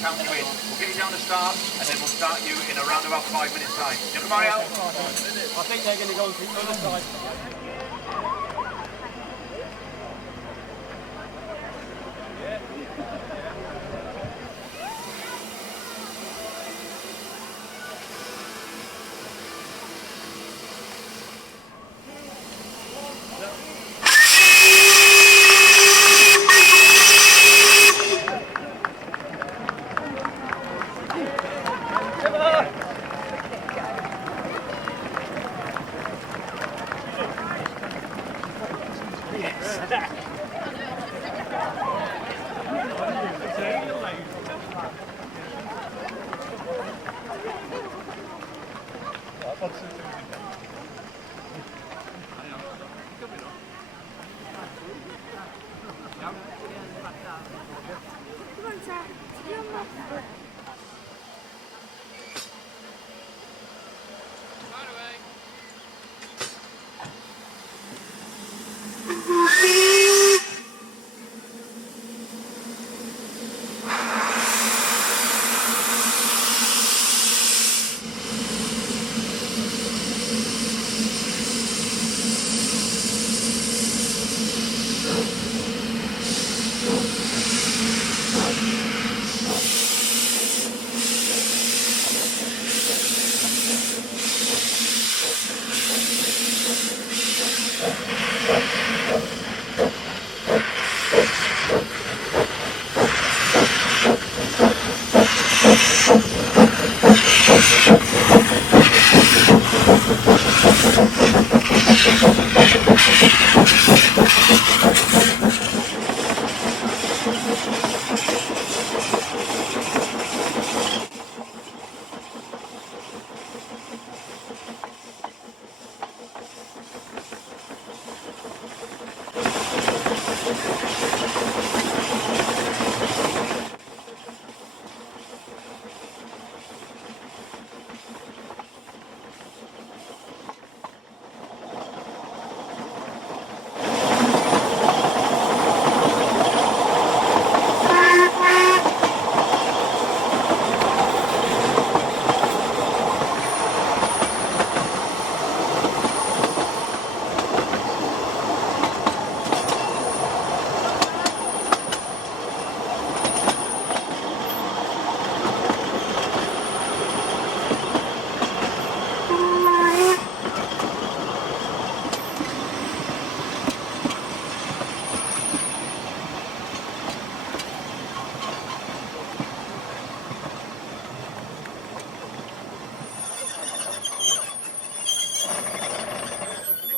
Count you in. We'll get you down to start, and then we'll start you in around about 5 minutes time. Come on out. I think they're going to go to the other side.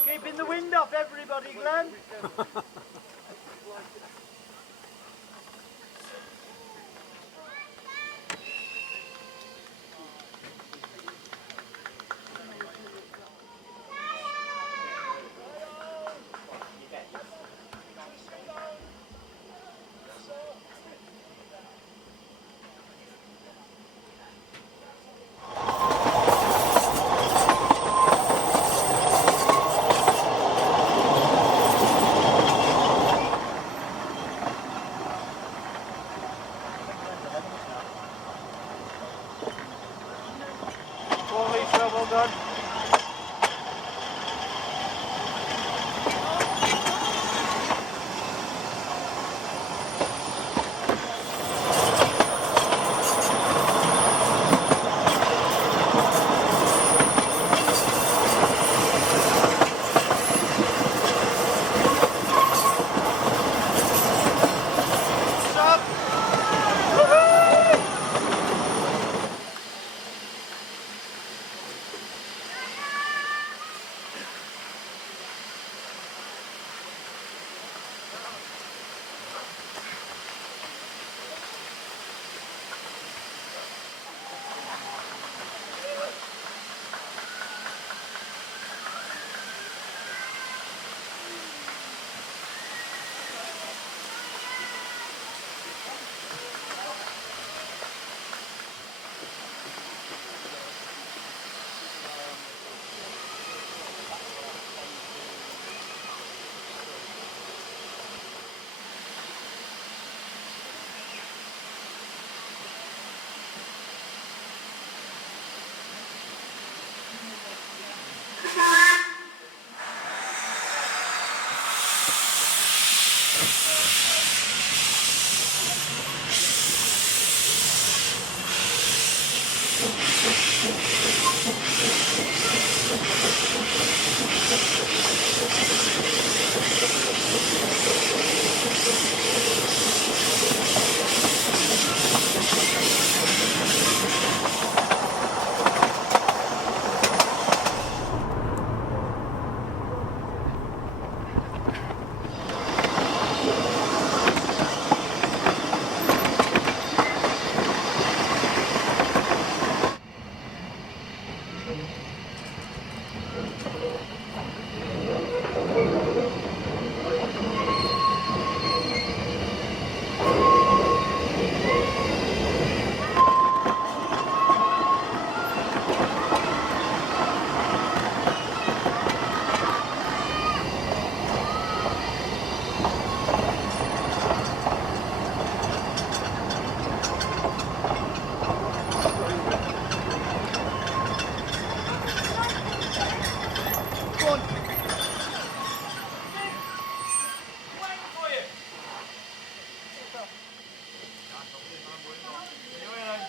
Keeping the wind off everybody, Glenn. Well done.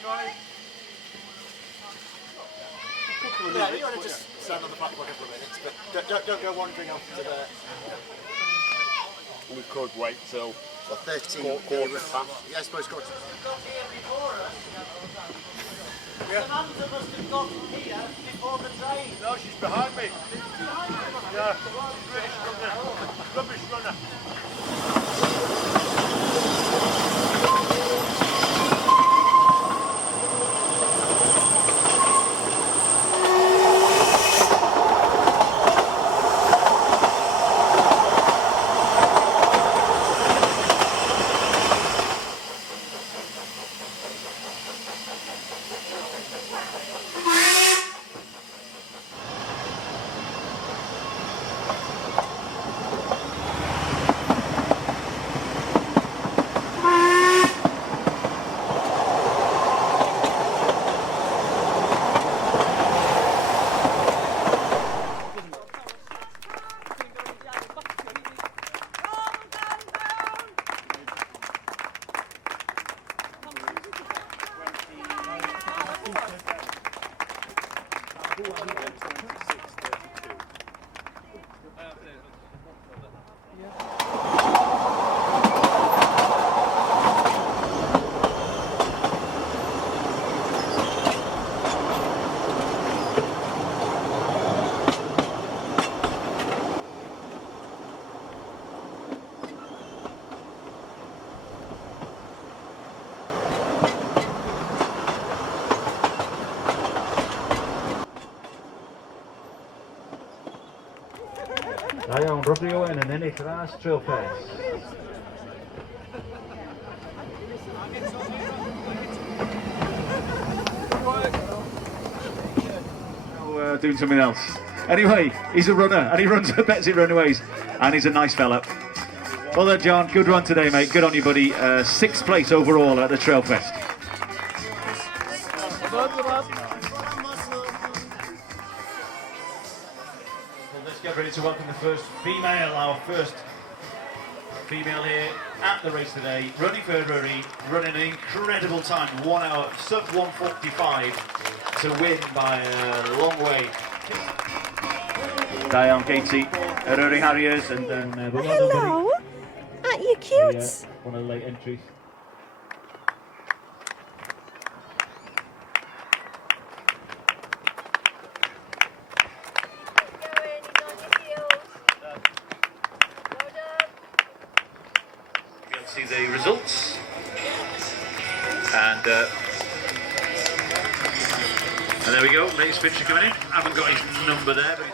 Yeah, you want to just stand on the back for a couple of minutes, but don't go wandering off to the... We could wait till 13. quarter past. Yeah, I suppose quarter. Samantha must have got here before the train. No, she's behind me. Yeah, rubbish runner. Da iawn, Rodrigo yn ennill ras Trail Fest. Doing something else. Anyway, he's a runner and he runs bets it runaways and he's a nice fella. Well done, John. Good run today, mate. Good on you, buddy. 6th place overall at the Trail Fest. Well, let's get ready to welcome the first female, our first female here at the race today. Running for Rory, running an incredible time, 1 hour, sub 1:45 to win by a long way. Diane Katie, Rory Harriers, and then Hello, aren't you cute? one of the late entries. We'll see the results, and there we go. Latest picture coming in. I haven't got his number there, but